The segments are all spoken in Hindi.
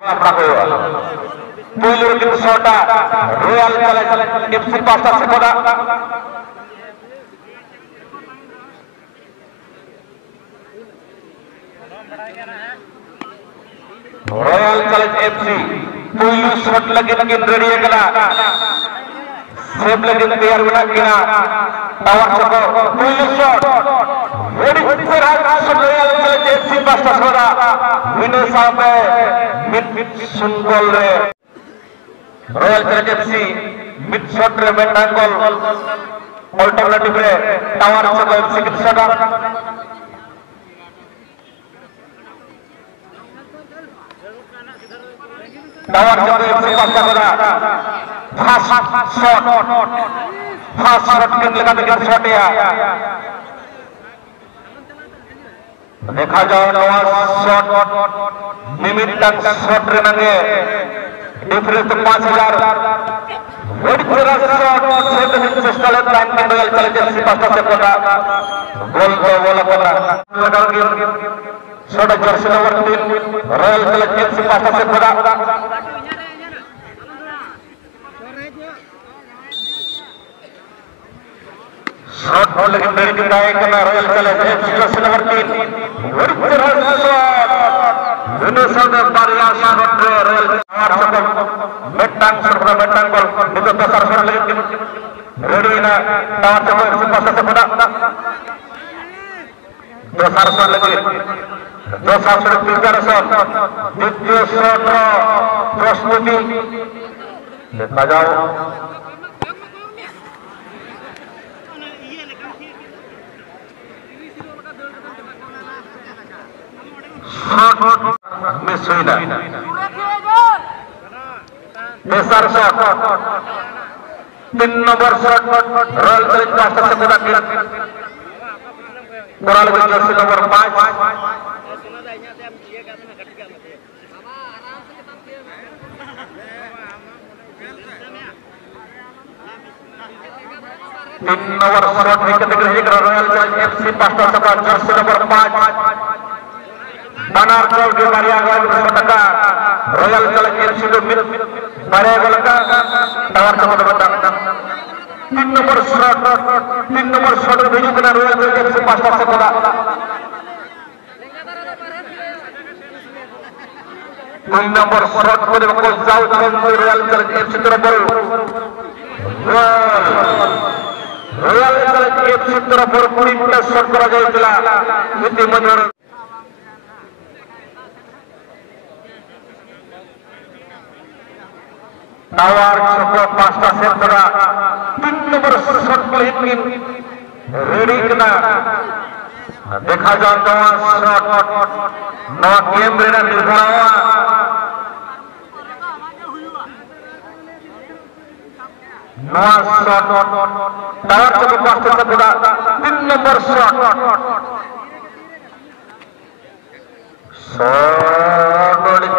Puilu di Sota Royal Challenge FC Pasta Sekoda Royal Challenge FC Puilu shot lagi ready kena save lagi biar benar kena tawar Soko Puilu shot ready Royal Challenge FC Pasta Sekoda winner sampai mid sunggol re Royal Challenge FC mid shot re mendangol alternative re tawar Soko FC Sekoda tawar Soko FC Pasta Sekoda fast shot kin lekat shot ya देखा जाओ नवा शॉट निमित्तक शॉट रेंगे डिफरेंस 5000 वेट तेरा शॉट सेट सिस्टल लाइन के रॉयल चैलेंज FC पास्ता से कोड़ा गोल कोड़ा लगा के shot Jersey number 3 royal challenge FC pasta से कोड़ा शॉट होल लेकिन मेरी गिराए करना royal challenge FC Jersey number 3 Minnesota Barrier shot Royal Metang serta Metang gol itu besar shot lagi ready na tawar Soko FC Pasta Sekoda besar shot lagi besar shot tiga shot द्वितीय shot प्रस्तुति देखा जाओ shot miss हुई ना besar shot 3 nomor shot Royal Challenge Pasta Sekoda kurang lebih jersey nomor 5 nomor shot wicket ketika Royal Challenge FC Pasta Sekoda jersey nomor 5 Banar gol di Maria gol Sotaka Royal Challenge FC itu Maria gol ka tawar Soko betang 3 nomor shot biju kena Royal Challenge FC Pasta Sekoda 3 nomor shot pada bakal jauh dari Royal Challenge FC Terobol Royal Challenge FC Terobol puri shot kora jayଥିଲା itu menurut tawar Soko Pasta Sekoda 3 nomor shot pelihit ready kena देखा जाओ नवा शॉट नवा गेम रेना निर्भरा नवा shot tawar Soko Pasta Sekoda 3 nomor shot shot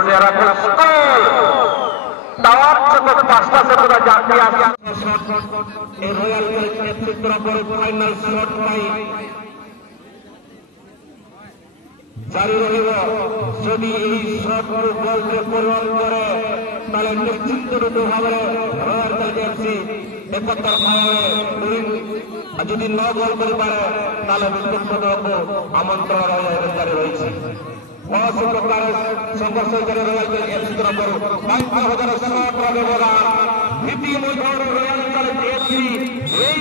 secara gol tawar Soko Pasta Sekoda जाती आसिया शॉट रॉयल चैलेंज FC तरफ फाइनल शॉट पाई जारी रहिबो যদি এই শট গোলকে পরিণত করে তাহলে নিশ্চিত রূপে ভাবে রয়্যাল চ্যালেঞ্জ FC একতর ভাবে যদি 9 গোল করে পারে তাহলে বিশ্বকাপ পদক আমন্ত্রণ জারি রয়েছে কৌশল প্রকার সংঘর্ষ করে রয়্যাল চ্যালেঞ্জ FC তরফରୁ 52,000 শট ব্যবধান ইতিমধ্যে রয়্যাল চ্যালেঞ্জ FC এই